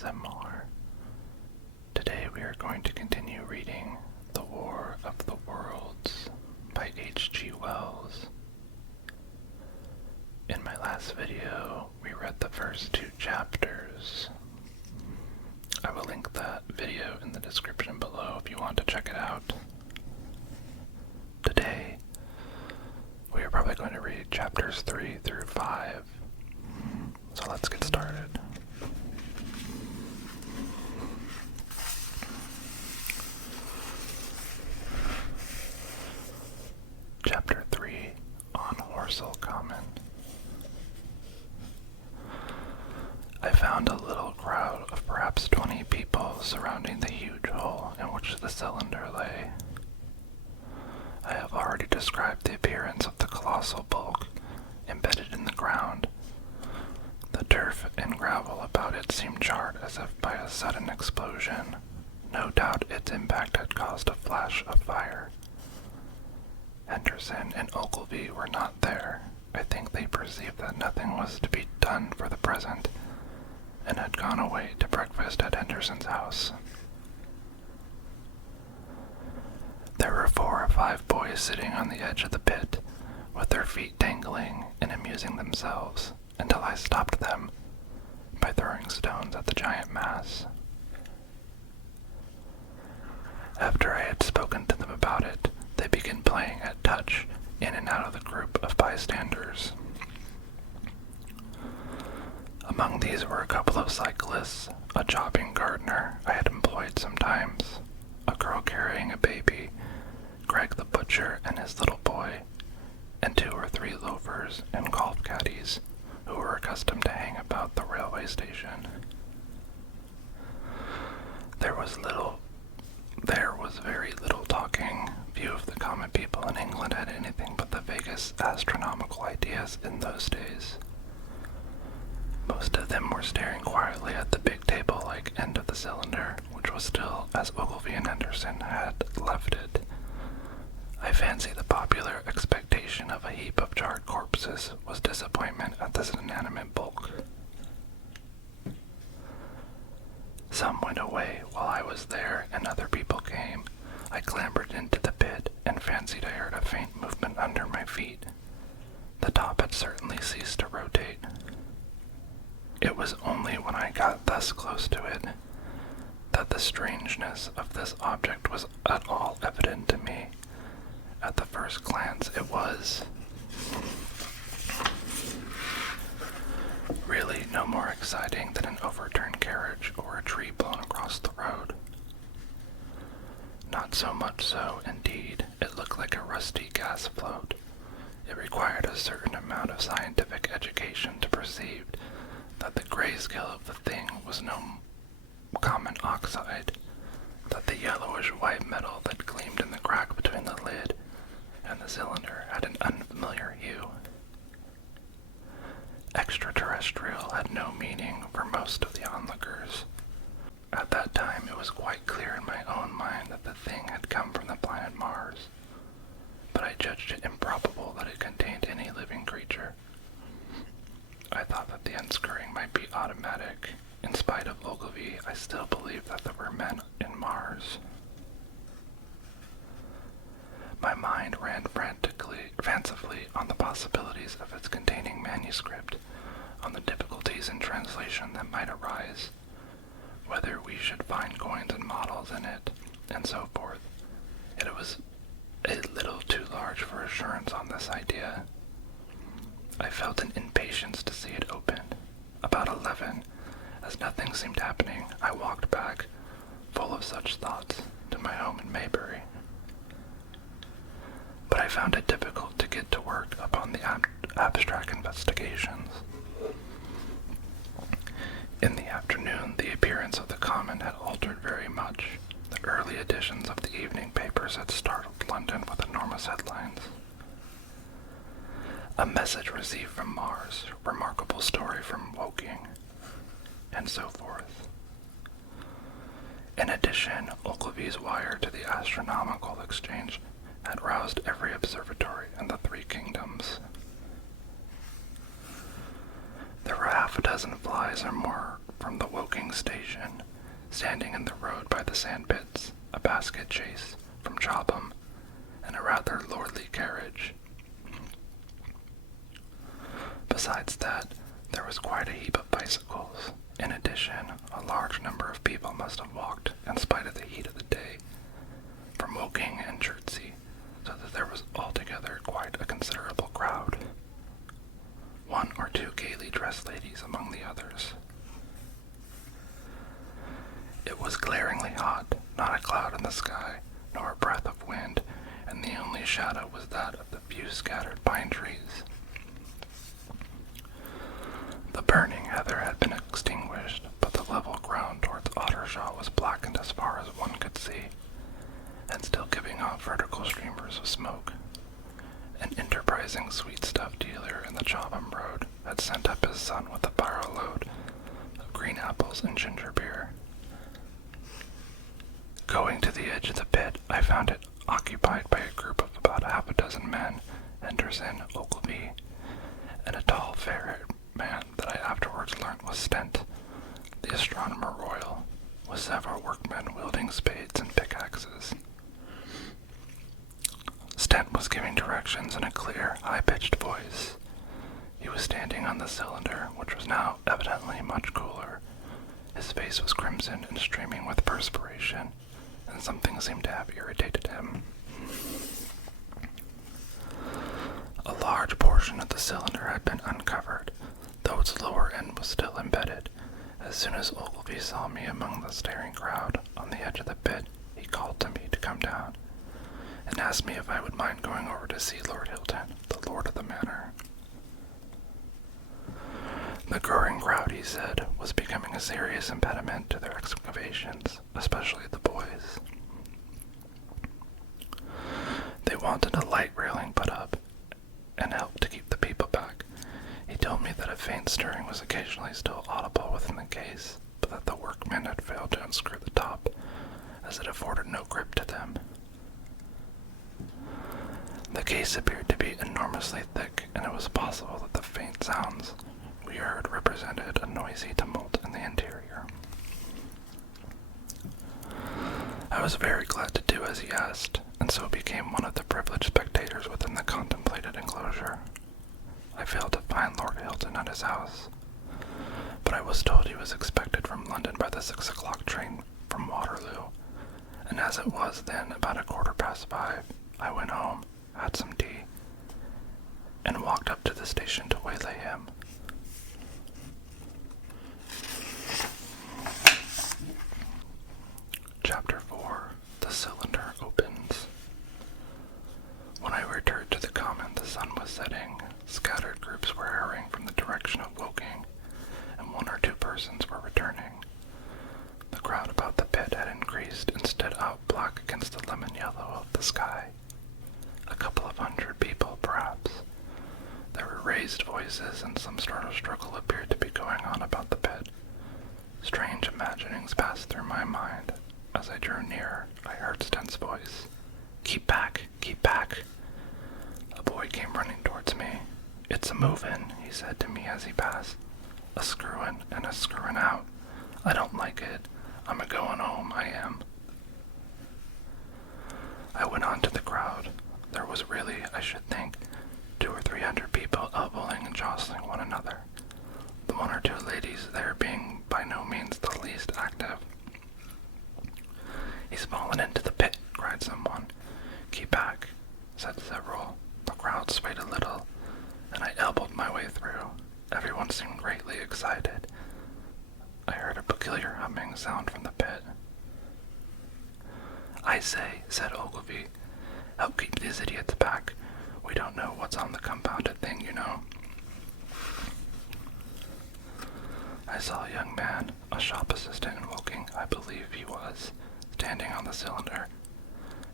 ASMR. Today we are going to continue reading The War of the Worlds by H.G. Wells. In my last video, we read the first 2 chapters. I will link that video in the description below if you want to check it out. Today, we are probably going to read chapters 3 through 5. So let's get started. Chapter 3 on Horsell Common. I found a little crowd of perhaps 20 people surrounding the huge hole in which the cylinder lay. I have already described the appearance of the colossal bulk embedded in the ground. The turf and gravel about it seemed charred as if by a sudden explosion. No doubt its impact had caused a flash of fire. Henderson and Ogilvy were not there. I think they perceived that nothing was to be done for the present, and had gone away to breakfast at Henderson's house. There were 4 or 5 boys sitting on the edge of the pit, with their feet dangling and amusing themselves, until I stopped them by throwing stones at the giant mass. After I had spoken to them about it, they began playing at touch in and out of the group of bystanders. Among these were a couple of cyclists, a jobbing gardener I had employed sometimes, a girl carrying a baby, Greg the butcher and his little boy, and 2 or 3 loafers and golf caddies who were accustomed to hang about the railway station. There was very little talking. Few of the common people in England had anything but the vaguest astronomical ideas in those days. Most of them were staring quietly at the big table-like end of the cylinder, which was still as Ogilvy and Henderson had left it. I fancy the popular expectation of a heap of charred corpses was disappointment at this inanimate bulk. Some went away while I was there, and other people came. I clambered into the pit and fancied I heard a faint movement under my feet. The top had certainly ceased to rotate. It was only when I got thus close to it that the strangeness of this object was at all evident to me. At the first glance, it was really no more exciting than an overturned carriage or a tree blown across the road. Not so much so, indeed, it looked like a rusty gas float. It required a certain amount of scientific education to perceive that the grayscale of the thing was no common oxide, that the yellowish-white metal that gleamed in the crack between the lid and the cylinder had an unfamiliar hue. Extraterrestrial had no meaning for most of the onlookers. At that time it was quite clear in my own mind that the thing had come from the planet Mars, but I judged it improbable that it contained any living creature. I thought that the unscrewing might be automatic. In spite of Ogilvy, I still believed that there were men in Mars. My mind ran fancifully on the possibilities of its containing manuscript, on the difficulties in translation that might arise, whether we should find coins and models in it, and so forth. It was a little too large for assurance on this idea. I felt an impatience to see it open. About 11, as nothing seemed happening, I walked back, full of such thoughts, to my home in Maybury. But I found it difficult to get to work upon the abstract investigations. In the afternoon, the appearance of the common had altered very much. The early editions of the evening papers had startled London with enormous headlines. A message received from Mars, remarkable story from Woking, and so forth. In addition, Ogilvy's wire to the Astronomical Exchange had roused every observatory in the 3 kingdoms. There were half a dozen flies or more from the Woking station, standing in the road by the sandpits, a basket chase from Chobham, and a rather lordly carriage. Besides that, there was quite a heap of bicycles. In addition, a large number of people must have walked, in spite of the heat of the day, from Woking and Chertsey, so that there was altogether quite a considerable crowd. One or two gaily dressed ladies among the others. It was glaringly hot, not a cloud in the sky, nor a breath of wind, and the only shadow was that of the few scattered pine trees. The burning heather had been extinguished, but the level ground towards Ottershaw was blackened as far as one could see, and still giving off vertical streamers of smoke. An enterprising sweet-stuff dealer in the Chobham Road had sent up his son with a barrow load of green apples and ginger beer. Going to the edge of the pit, I found it occupied by a group of about half a dozen men, Henderson, Ogilvy, and a tall, fair man that I afterwards learnt was Stent, the astronomer royal, with several workmen wielding spades and pickaxes. Stent was giving directions in a clear, high-pitched voice. He was standing on the cylinder, which was now evidently much cooler. His face was crimson and streaming with perspiration, and something seemed to have irritated him. A large portion of the cylinder had been uncovered, though its lower end was still embedded. As soon as Ogilvy saw me among the staring crowd on the edge of the pit, he called to me to come down, and asked me if I would mind going over to see Lord Hilton, the lord of the manor. The growing crowd, he said, was becoming a serious impediment to their excavations, especially the boys. They wanted a light railing put up, and help to keep the people back. He told me that a faint stirring was occasionally still audible within the case, but that the workmen had failed to unscrew the top, as it afforded no grip to them. The case appeared to be enormously thick, and it was possible that the faint sounds we heard represented a noisy tumult in the interior. I was very glad to do as he asked, and so became one of the privileged spectators within the contemplated enclosure. I failed to find Lord Hilton at his house, but I was told he was expected from London by the 6 o'clock train from Waterloo, and as it was then about 5:15, I went home, had some tea, and walked up to the station to waylay him. Chapter 4. The cylinder opens. When I returned to the common, the sun was setting. Scattered groups were hurrying from the direction of Woking, and 1 or 2 persons were returning. The crowd about the pit had increased and stood out black against the lemon yellow of the sky. A couple of 100 people, perhaps. There were raised voices, and some sort of struggle appeared to be going on about the pit. Strange imaginings passed through my mind. As I drew nearer, I heard Stent's voice. "Keep back! Keep back!" A boy came running towards me. "It's a movin'," he said to me as he passed. "A screwin' and a screwin' out. I don't like it. I'm a-goin' home, I am." I went on to the crowd. There was really, I should think, 200 or 300 people elbowing and jostling one another, the 1 or 2 ladies there being by no means the least active. "He's fallen into the pit," cried someone. "Keep back," said several. The crowd swayed a little, and I elbowed my way through. Everyone seemed greatly excited. I heard a peculiar humming sound from the pit. "I say," said Ogilvy, "help keep these idiots back. We don't know what's on the compounded thing, you know." I saw a young man, a shop assistant in Woking, I believe he was, standing on the cylinder,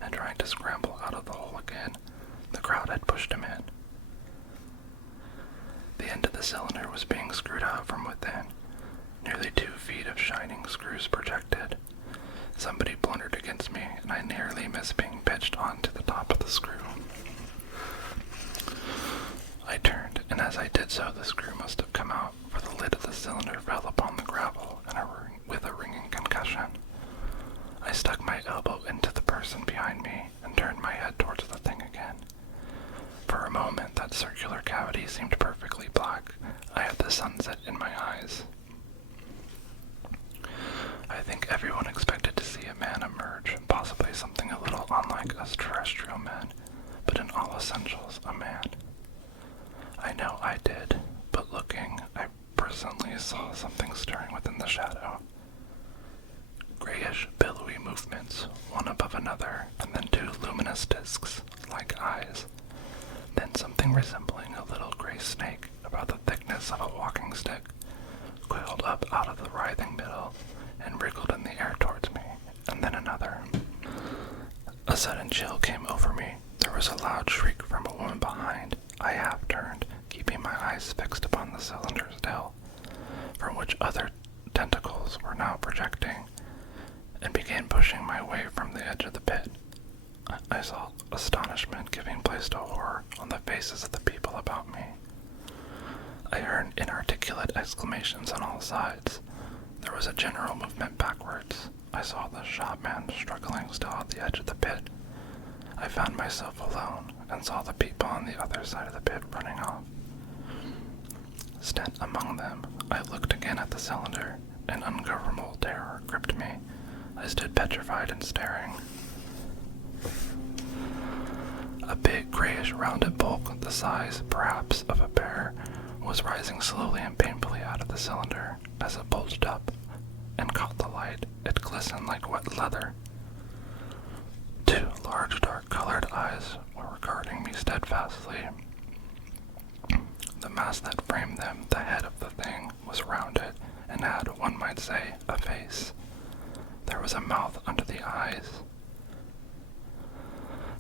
and trying to scramble out of the hole again. The crowd had pushed him in. The end of the cylinder was being screwed out from within. Nearly 2 feet of shining screws projected. Somebody blundered against me, and I nearly missed being pitched onto the top of the screw. I turned, and as I did so, the screw must have come out, for the lid of the cylinder fell upon the gravel instantly saw something stirring within the shadow. Grayish, billowy movements, one above another, and then two luminous discs, like eyes. Then something resembling a little gray snake, about the thickness of a walking stick, coiled up out of the writhing middle and wriggled in the air towards me, and then another. A sudden chill came over me. There was a loud shriek from a woman behind. I half turned, keeping my eyes fixed upon the cylinder still, from which other tentacles were now projecting, and began pushing my way from the edge of the pit. I saw astonishment giving place to horror on the faces of the people about me. I heard inarticulate exclamations on all sides. There was a general movement backwards. I saw the shopman struggling still at the edge of the pit. I found myself alone and saw the people on the other side of the pit running off. Stent among them, I looked again at the cylinder. An ungovernable terror gripped me. I stood petrified and staring. A big grayish rounded bulk, the size, perhaps, of a bear, was rising slowly and painfully out of the cylinder. As it bulged up and caught the light, it glistened like wet leather. Two large dark-colored eyes were regarding me steadfastly. The mass that framed them, the head of the thing, was rounded and had, one might say, a face. There was a mouth under the eyes,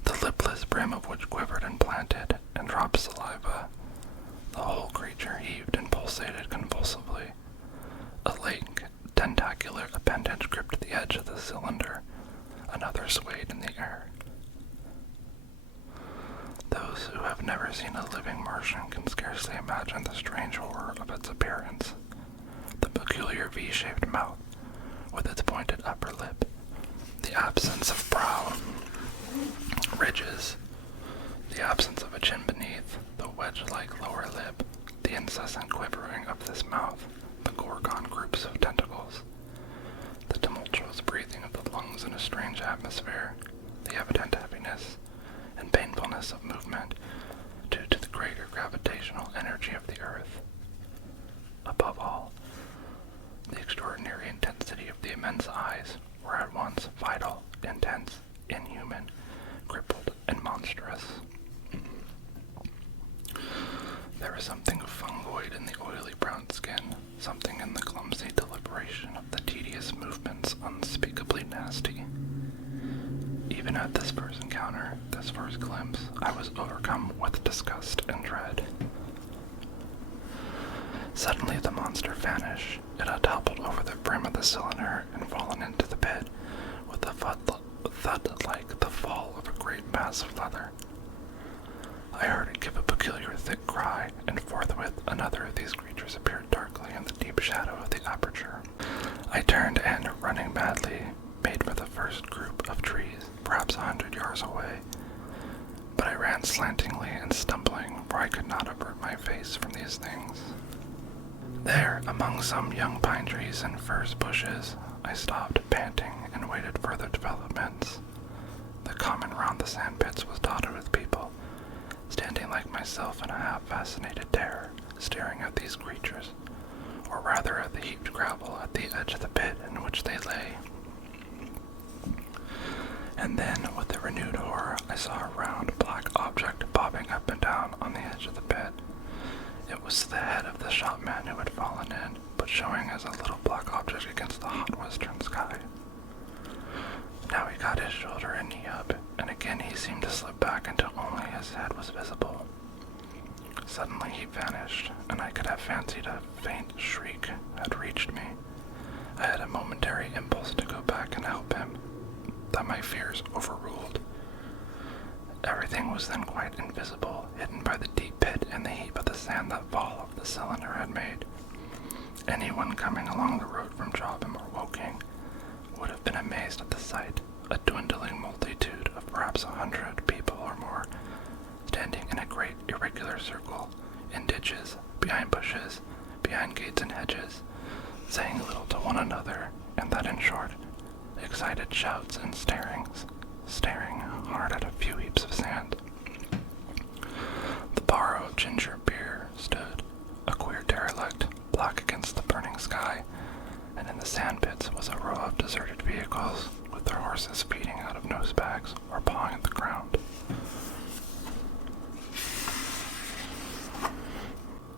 the lipless brim of which quivered and planted and dropped saliva. The whole creature heaved and pulsated convulsively. A lank, tentacular appendage gripped the edge of the cylinder. Another swayed in the air. Those who have never seen a living Martian can scarcely imagine the strange horror of its appearance. The peculiar V-shaped mouth, with its pointed upper lip, the absence of brow, ridges, the absence of a chin beneath, the wedge-like lower lip, the incessant quivering of this mouth, the gorgon groups of tentacles, the tumultuous breathing of the lungs in a strange atmosphere, the evident heaviness and painfulness of movement due to the greater gravitational energy of the earth. Above all, the extraordinary intensity of the immense eyes were at once vital, intense, inhuman, crippled, and monstrous. There was something fungoid in the oily brown skin, something in the clumsy deliberation of the tedious movements unspeakably nasty. Even at this first encounter, this first glimpse, I was overcome with disgust and dread. Suddenly the monster vanished. It had toppled over the brim of the cylinder and fallen into the pit with a thud like the fall of a great mass of leather. I heard it give a peculiar thick cry, and forthwith another of these creatures appeared darkly in the deep shadow of the aperture. I turned and, running madly, made for the first group of trees, perhaps 100 yards away. But I ran slantingly and stumbling, for I could not avert my face from these things. There, among some young pine trees and furze bushes, I stopped, panting, and waited further developments. The common round the sand pits was dotted with people, standing like myself in a half-fascinated terror, staring at these creatures, or rather at the heaped gravel at the edge of the pit in which they lay. And then, with a renewed horror, I saw a round black object bobbing up and down on the edge of the pit. It was the head of the shopman who had fallen in, but showing as a little black object against the hot western sky. Now he got his shoulder and knee up, and again he seemed to slip back until only his head was visible. Suddenly he vanished, and I could have fancied a faint shriek had reached me. I had a momentary impulse to go back and help him, that my fears overruled. Everything was then quite invisible, hidden by the deep pit and the heap of the sand that fall of the cylinder had made. Anyone coming along the road from Jobham or Woking would have been amazed at the sight, a dwindling multitude of perhaps 100 people or more, standing in a great irregular circle, in ditches, behind bushes, behind gates and hedges, saying little to one another, and that in short, excited shouts and staring hard at a few heaps of sand. The bar of ginger beer stood, a queer derelict, black against the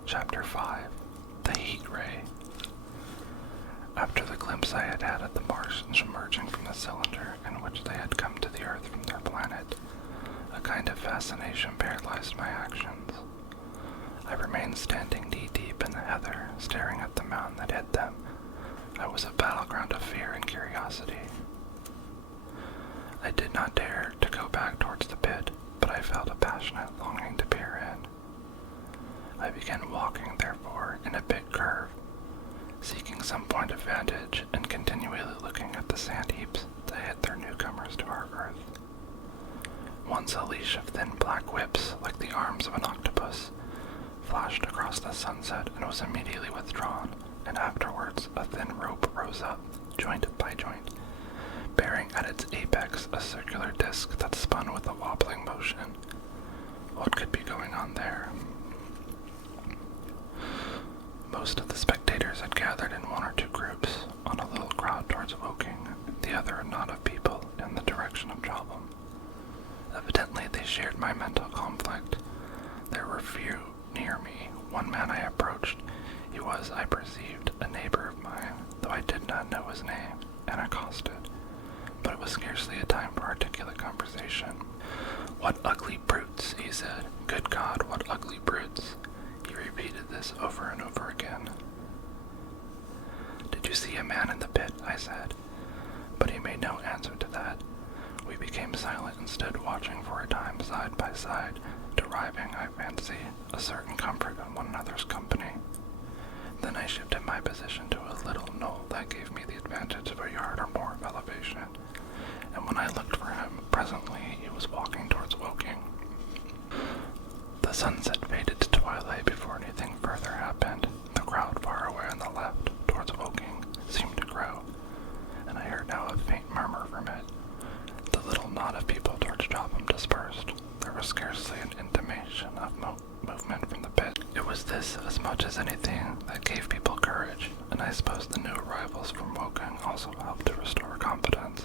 Chapter 5. The Heat Ray. After the glimpse I had had at the Martians emerging from the cylinder in which they had come to the Earth from their planet, a kind of fascination paralyzed my actions. I remained standing knee-deep in the heather, staring at the mountain that hid them. I was a battleground of fear and curiosity. I did not dare to go back towards the pit, but I felt a passionate longing to peer in. I began walking, therefore, in a big curve, seeking some point of vantage and continually looking at the sand heaps that hid their newcomers to our Earth. Once a leash of thin black whips, like the arms of an octopus, flashed across the sunset and was immediately withdrawn, and afterwards a thin rope rose up, joint by joint, bearing at its apex a circular disc that spun with a wobbling motion. What could be going on there? Most of the spectators had gathered in one or two groups, on a little crowd towards Woking, the other a knot of people in the direction of Jobham. Evidently they shared my mental conflict. There were few near me. One man I approached. He was, I perceived, a neighbor of mine, though I did not know his name, and accosted. But it was scarcely a time for articulate conversation. "What ugly brutes," he said. "Good God, what ugly brutes." He repeated this over and over again. "Did you see a man in the pit?" I said. But he made no answer to that. We became silent and stood watching for a time side by side, deriving, I fancy, a certain comfort in one another's company. Then I shifted my position to a little knoll that gave me the advantage of a yard or more of elevation, and when I looked for him, presently he was walking towards Woking. The sunset faded to twilight before anything further happened. The crowd far away on the left, towards Woking, seemed to grow, and I heard now a faint murmur from it. The little knot of people towards Jobham dispersed. There was scarcely an intimation of movement from the pit. It was this, as much as anything, that gave people courage, and I suppose the new arrivals from Woking also helped to restore confidence.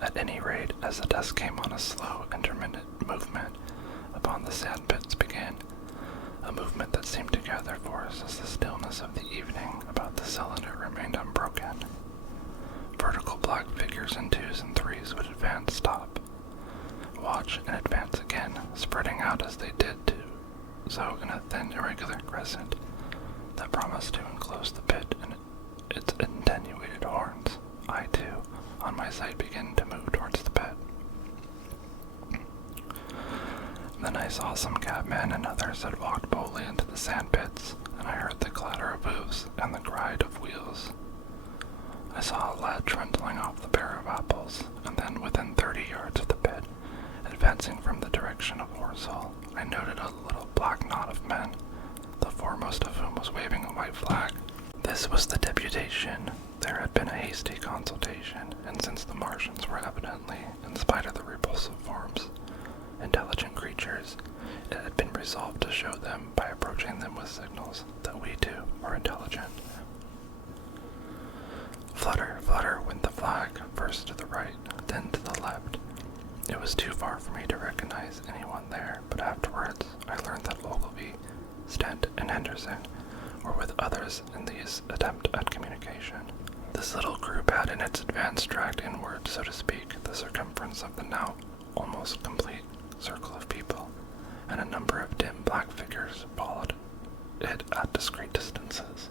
At any rate, as the dusk came on, a slow, intermittent movement upon the sand pits began, a movement that seemed to gather force as the stillness of the evening about the cylinder remained unbroken. Vertical black figures in twos and threes would advance, stop, watch, and advance again, spreading out as they did so in a thin, irregular crescent that promised to enclose the pit in its attenuated horns. I, too, on my side, began to move towards the pit. Then I saw some cabmen and others had walked boldly into the sand pits, and I heard the clatter of hoofs and the grind of wheels. I saw a lad trundling off the pair of apples, and then within 30 yards of the pit, advancing from the direction of Horsell, I noted a little black knot of men, the foremost of whom was waving a white flag. This was the deputation. There had been a hasty consultation, and since the Martians were evidently, in spite of their repulsive forms, intelligent creatures, it had been resolved to show them, by approaching them with signals, that we too were intelligent. Flutter, flutter went the flag, first to the right, then to the left. It was too far for me to recognize anyone there, but afterwards I learned that Ogilvy, Stent, and Henderson were with others in this attempt at communication. This little group had in its advance dragged inward, so to speak, the circumference of the now almost complete circle of people, and a number of dim black figures followed it at discreet distances.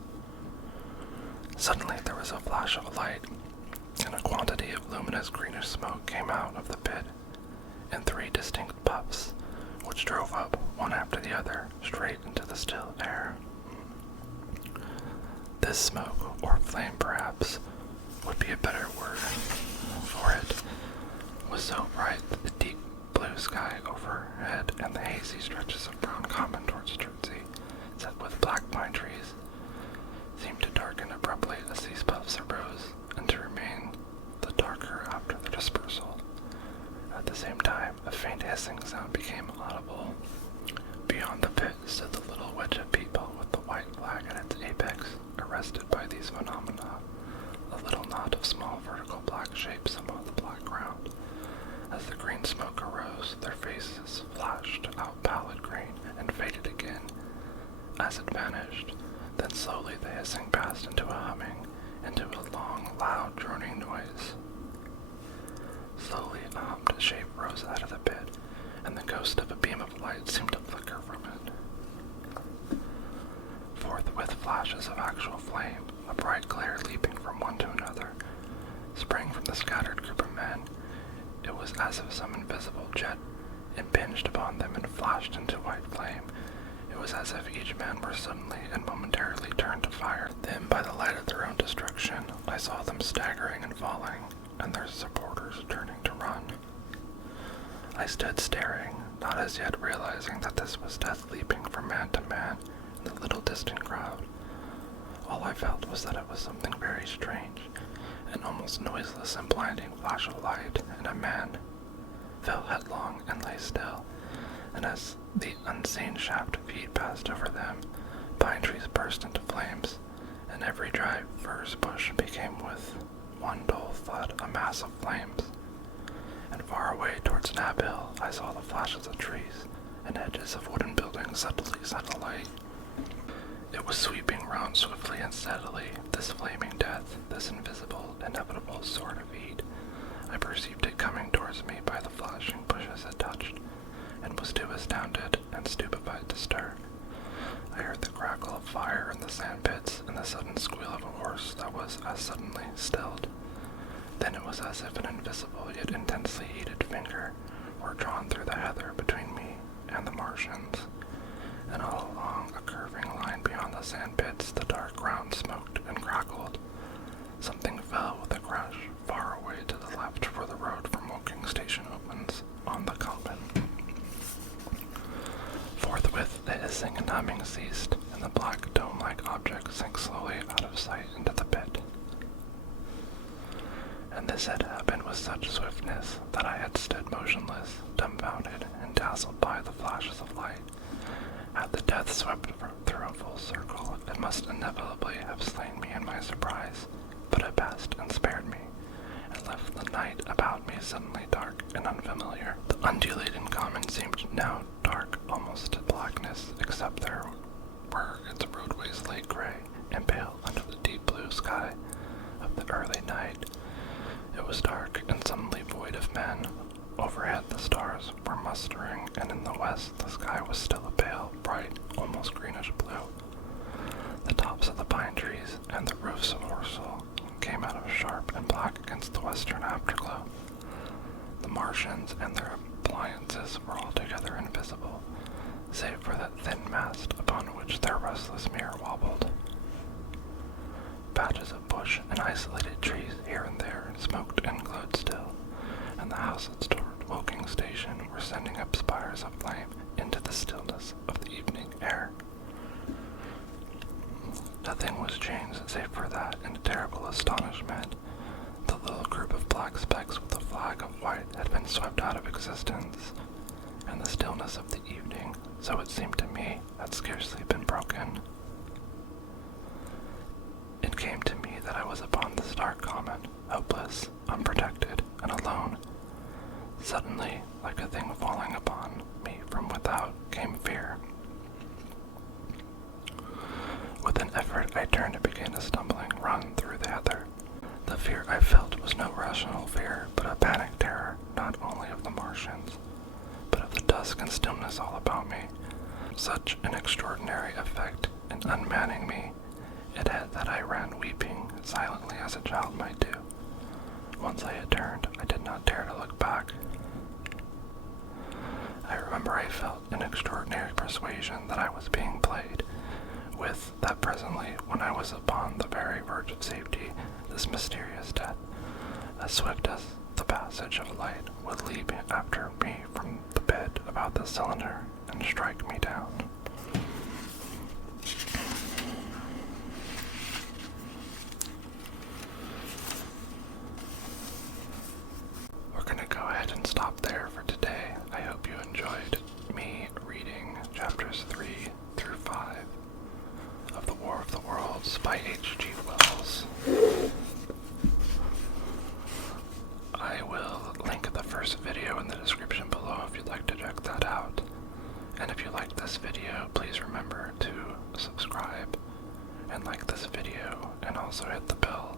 Suddenly there was a flash of light, and a quantity of luminous greenish smoke came out of the pit in 3 distinct puffs, which drove up, one after the other, straight into the still air. This smoke, or flame perhaps, would be a better word for it, was so bright that the deep blue sky overhead and the hazy stretches of brown common towards Chertsey, set with black pine trees, seemed to darken abruptly as these puffs arose, and to remain the darker after their dispersal. At the same time, a faint hissing sound became audible. Beyond the pit stood the little wedge of people with the white flag at its apex, arrested by these phenomena, a little knot of small vertical black shapes above the black ground. As the green smoke arose, their faces flashed out pallid green and faded again, as it vanished. Then slowly the hissing passed into a humming, into a long, loud, droning noise. Slowly a humped shape rose out of the pit, and the ghost of a beam of light seemed to flicker from it. Forthwith flashes of actual flame, a bright glare leaping from one to another, sprang from the scattered group of men. It was as if some invisible jet impinged upon them and flashed into white flame. It was as if each man were suddenly and momentarily turned to fire. Then, by the light of their own destruction, I saw them staggering and falling, and their supporters turning to run. I stood staring, not as yet realizing that this was death leaping from man to man in the little distant crowd. All I felt was that it was something very strange, an almost noiseless and blinding flash of light, and a man fell headlong and lay still, and as the unseen shaft of heat passed over them, pine trees burst into flames, and every dry furze bush became with one dull thud a mass of flames. And far away towards Nab Hill I saw the flashes of trees and edges of wooden buildings subtly set alight. It was sweeping round swiftly and steadily, this flaming death, this invisible, inevitable sword of heat. I perceived it coming towards me by the flashing bushes it touched, and was too astounded and stupefied to stir. I heard the crackle of fire in the sand pits and the sudden squeal of a horse that was as suddenly stilled. Then it was as if an invisible yet intensely heated finger were drawn through the heather between me and the Martians, and all along a curving line beyond the sand pits the dark ground smoked and crackled. Something fell with a crash far away to the left where the road from Woking Station opens on the common. Forthwith the hissing and humming ceased, and the black dome-like object sank slowly out of sight into the pit. And this had happened with such swiftness that I had stood motionless, dumbfounded, and dazzled by the flashes of light. Had the death swept through a full circle, it must inevitably have slain me in my surprise, but it passed and spared me, and left the night about me suddenly dark and unfamiliar. The undulating common seemed now dark almost to blackness, except there where its roadways lay gray and pale under the deep blue sky of the early night. It was dark and suddenly void of men. Overhead the stars were mustering, and in the west the sky was still a pale, bright, almost greenish blue. The tops of the pine trees and the roofs of Horsell came out of sharp and black against the western afterglow. The Martians and their appliances were altogether invisible, save for that thin mast upon which their restless mirror wobbled. Patches of bush and isolated trees here and there smoked and glowed still, and the houses toward Woking Station were sending up spires of flame into the stillness of the evening air. Nothing was changed save for that, in terrible astonishment, the little group of black specks with a flag of white had been swept out of existence, and the stillness of the evening, so it seemed to me, had scarcely been broken. It came to me that I was upon this dark common, helpless, unprotected, and alone. Suddenly, like a thing falling upon me from without, came fear. With an effort, I turned and began a stumbling run through the heather. The fear I felt was no rational fear, but a panic terror, not only of the Martians, but of the dusk and stillness all about me. Such an extraordinary effect in unmanning me it had that I ran weeping silently as a child might do. Once I had turned, I did not dare to look back. I remember I felt an extraordinary persuasion that I was being played with, that presently, when I was upon the very verge of safety, this mysterious death, as swift as the passage of light, would leap after me from the pit about the cylinder and strike me down. We're going to go ahead and stop there for today. I hope you enjoyed me reading chapters 3 through 5 of The War of the Worlds by H.G. Wells. I will link the first video in the description below if you'd like to check that out. And if you liked this video, please remember to and like this video, and also hit the bell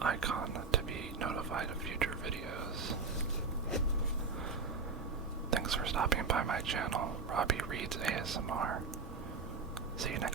icon to be notified of future videos. Thanks for stopping by my channel, Robbie Reads ASMR. See you next time.